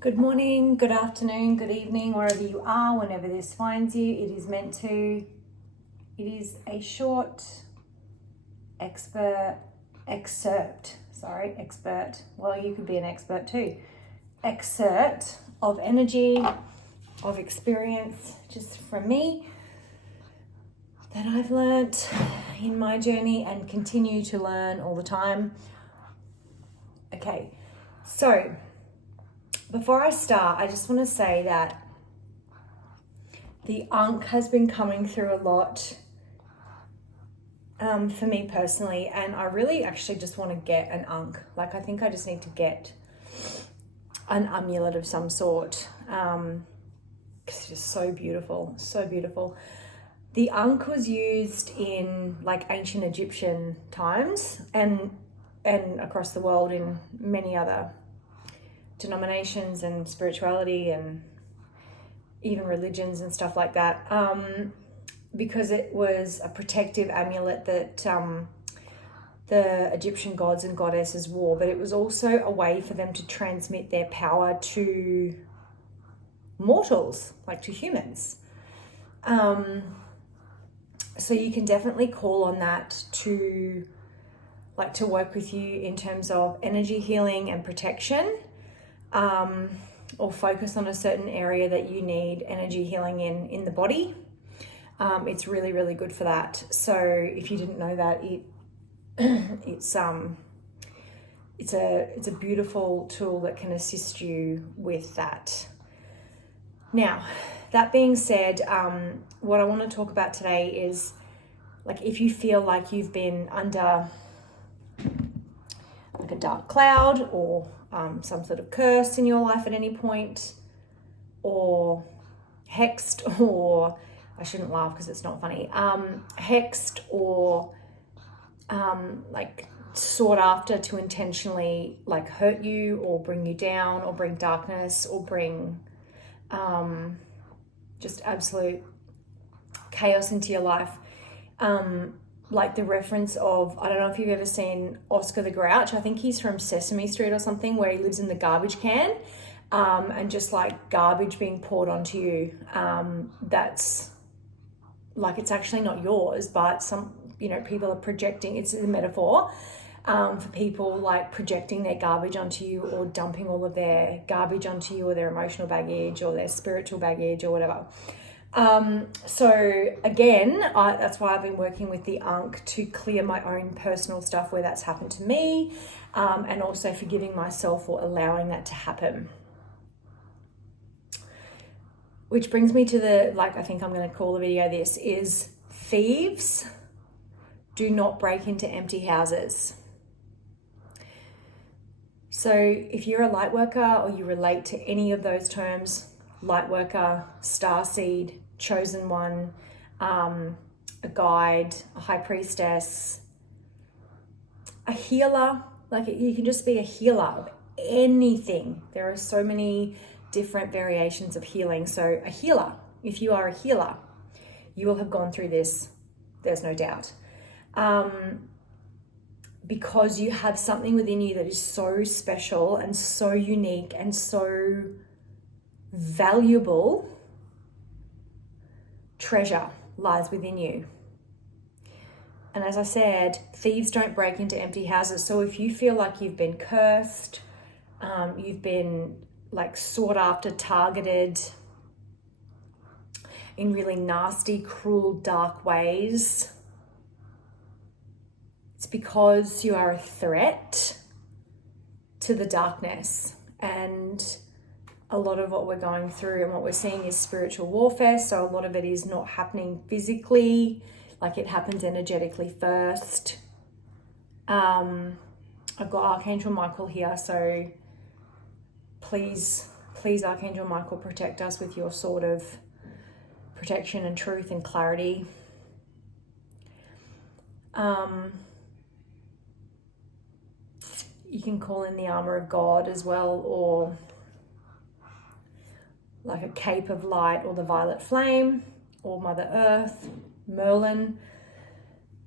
Good morning, good afternoon, good evening, wherever you are, whenever this finds you. It is a short expert, well, you could be an expert too. Excerpt of energy, of experience, just from me, that I've learnt in my journey and continue to learn all the time. Okay, so before I start, I just want to say that the Ankh has been coming through a lot for me personally, and I really actually just want to get an Ankh. Like, I think I just need to get an amulet of some sort. It's just so beautiful, so beautiful. The Ankh was used in like ancient Egyptian times and across the world in many other denominations and spirituality and even religions and stuff like that, because it was a protective amulet that the Egyptian gods and goddesses wore, but it was also a way for them to transmit their power to mortals, like to humans. So you can definitely call on that to work with you in terms of energy healing and protection. Or focus on a certain area that you need energy healing in the body. It's really, really good for that. So if you didn't know that, it's a beautiful tool that can assist you with that. Now, that being said, what I want to talk about today is, like, if you feel like you've been under like a dark cloud or some sort of curse in your life at any point, or hexed, or I shouldn't laugh because it's not funny, hexed or like sought after to intentionally like hurt you or bring you down or bring darkness or bring just absolute chaos into your life. Like the reference of, I don't know if you've ever seen Oscar the Grouch. I think he's from Sesame Street or something, where he lives in the garbage can, and just like garbage being poured onto you. That's like, it's actually not yours, but people are projecting. It's a metaphor for people like projecting their garbage onto you, or dumping all of their garbage onto you, or their emotional baggage or their spiritual baggage or whatever. So again, that's why I've been working with the Ankh to clear my own personal stuff where that's happened to me, and also forgiving myself for allowing that to happen. Which brings me to I think I'm going to call the video this is Thieves do not break into empty houses. So if you're a light worker or you relate to any of those terms, light worker, starseed, chosen one, a guide, a high priestess, a healer, like you can just be a healer of anything. There are so many different variations of healing. So a healer, if you are a healer, you will have gone through this, there's no doubt. Because you have something within you that is so special and so unique and so valuable. Treasure lies within you. And as I said, thieves don't break into empty houses. So if you feel like you've been cursed, you've been like sought after, targeted in really nasty, cruel, dark ways, it's because you are a threat to the darkness. And a lot of what we're going through and what we're seeing is spiritual warfare. So a lot of it is not happening physically, like it happens energetically first. I've got Archangel Michael here, so please, Archangel Michael, protect us with your sword of protection and truth and clarity. You can call in the armor of God as well, or like a cape of light, or the violet flame, or Mother Earth, Merlin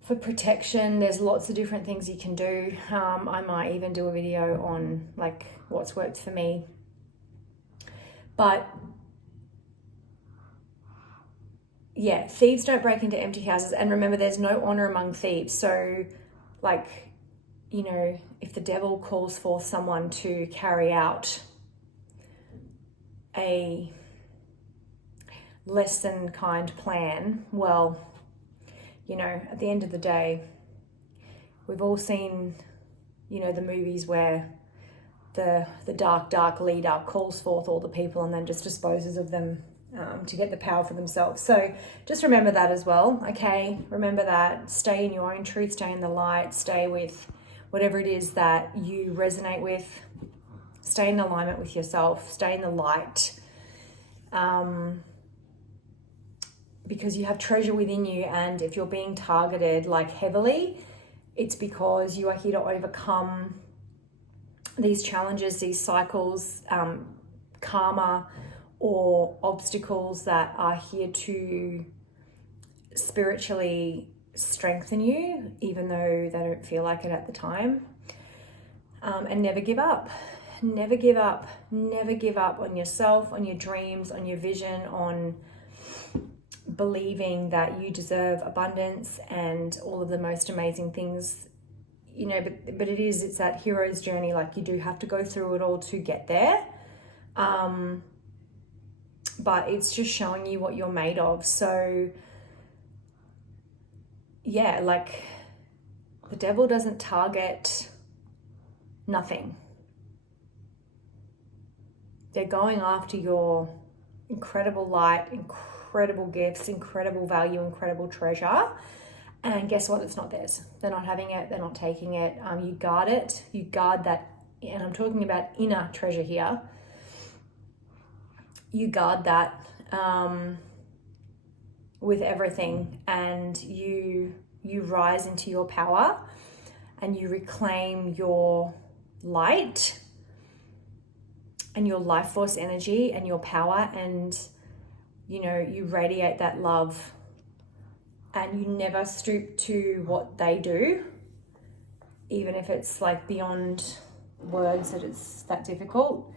for protection. There's lots of different things you can do. I might even do a video on like what's worked for me. But yeah, thieves don't break into empty houses. And remember, there's no honor among thieves. So like, you know, if the devil calls forth someone to carry out a less than kind plan, well, you know, at the end of the day, we've all seen, you know, the movies where the dark leader calls forth all the people and then just disposes of them to get the power for themselves. So just remember that as well, okay? Remember that. Stay in your own truth, stay in the light, stay with whatever it is that you resonate with. Stay in alignment with yourself, stay in the light. Because you have treasure within you, and if you're being targeted like heavily, it's because you are here to overcome these challenges, these cycles, karma, or obstacles that are here to spiritually strengthen you, even though they don't feel like it at the time. And never give up. Never give up. Never give up on yourself, on your dreams, on your vision, on believing that you deserve abundance and all of the most amazing things, you know, but it's that hero's journey. Like, you do have to go through it all to get there. But it's just showing you what you're made of. So yeah, like, the devil doesn't target nothing. They're going after your incredible light, incredible gifts, incredible value, incredible treasure. And guess what? It's not theirs. They're not having it. They're not taking it. You guard it. You guard that. And I'm talking about inner treasure here. You guard that with everything, and you rise into your power, and you reclaim your light and your life force energy and your power, and you know, you radiate that love, and you never stoop to what they do, even if it's like beyond words that it's that difficult.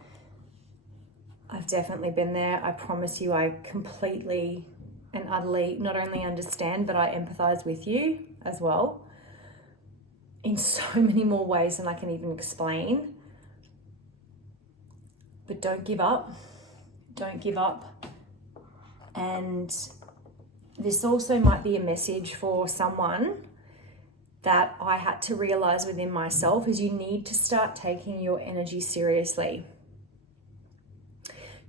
I've definitely been there. I promise you, I completely and utterly not only understand, but I empathize with you as well in so many more ways than I can even explain. But don't give up. Don't give up. And this also might be a message for someone that I had to realize within myself, is you need to start taking your energy seriously.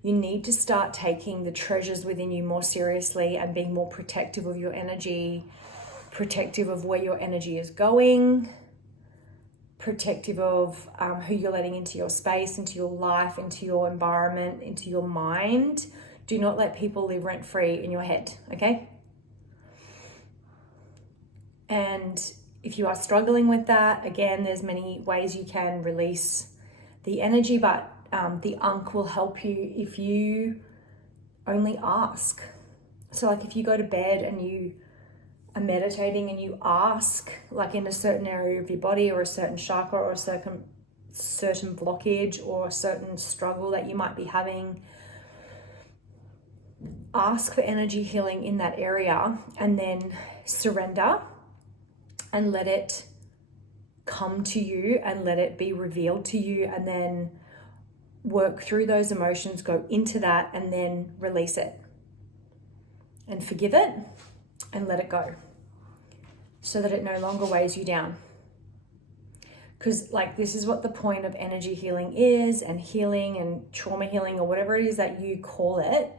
You need to start taking the treasures within you more seriously and being more protective of your energy, protective of where your energy is going, protective of who you're letting into your space, into your life, into your environment, into your mind. Do not let people live rent-free in your head, okay? And if you are struggling with that, again, there's many ways you can release the energy, but the Ankh will help you if you only ask. So like, if you go to bed and you are meditating and you ask, like in a certain area of your body or a certain chakra or a certain blockage or a certain struggle that you might be having, ask for energy healing in that area, and then surrender and let it come to you and let it be revealed to you, and then work through those emotions, go into that, and then release it and forgive it and let it go, so that it no longer weighs you down. Because like, this is what the point of energy healing is, and healing and trauma healing, or whatever it is that you call it.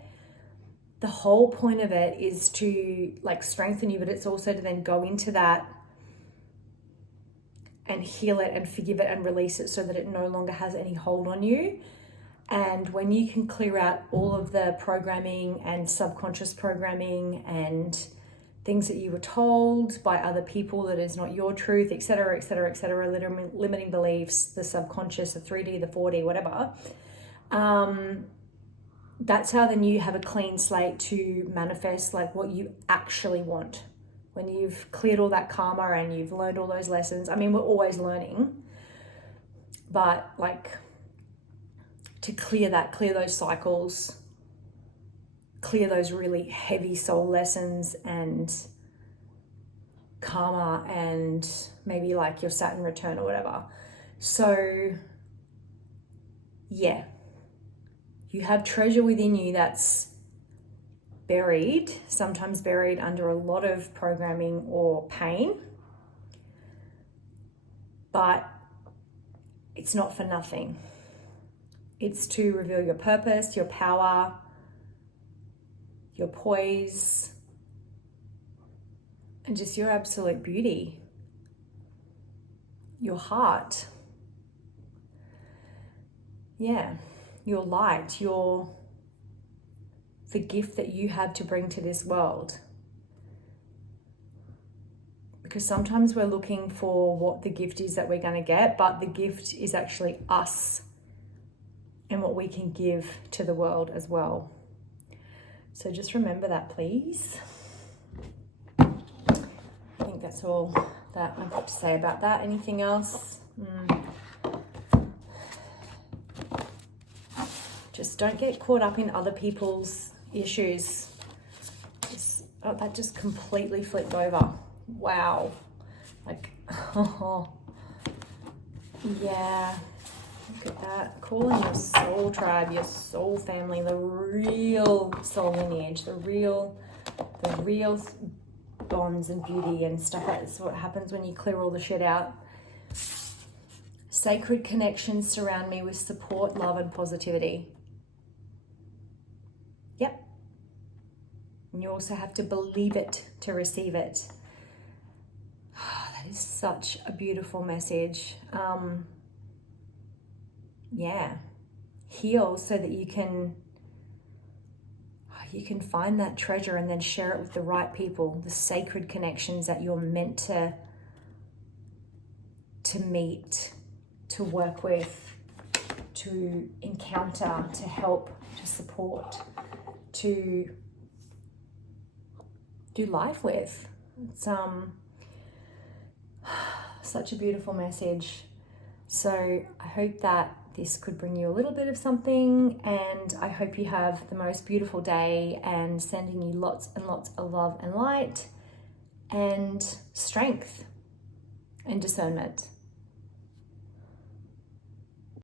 The whole point of it is to like strengthen you, but it's also to then go into that and heal it and forgive it and release it, so that it no longer has any hold on you. And when you can clear out all of the programming and subconscious programming and things that you were told by other people that is not your truth, etc., etc., etc., limiting beliefs, the subconscious, the 3D, the 4D, whatever, that's how then you have a clean slate to manifest like what you actually want. When you've cleared all that karma and you've learned all those lessons. I mean, we're always learning, but like, to clear those cycles, clear those really heavy soul lessons and karma and maybe like your Saturn return or whatever. So yeah, you have treasure within you that's buried, sometimes buried under a lot of programming or pain, but it's not for nothing. It's to reveal your purpose, your power, your poise, and just your absolute beauty, your heart. Yeah, your light, the gift that you have to bring to this world. Because sometimes we're looking for what the gift is that we're going to get, but the gift is actually us and what we can give to the world as well. So just remember that, please. I think that's all that I've got to say about that. Anything else? Just don't get caught up in other people's issues. That just completely flipped over. Wow. Like, oh, yeah. Look at that. Call in your soul tribe, your soul family, the real soul lineage, the real bonds and beauty and stuff. That's what happens when you clear all the shit out. Sacred connections surround me with support, love, and positivity. Yep. And you also have to believe it to receive it. That is such a beautiful message. Yeah. Heal so that you can find that treasure and then share it with the right people, the sacred connections that you're meant to meet, to work with, to encounter, to help, to support, to do life with. It's such a beautiful message. So I hope that this could bring you a little bit of something, and I hope you have the most beautiful day, and sending you lots and lots of love and light and strength and discernment.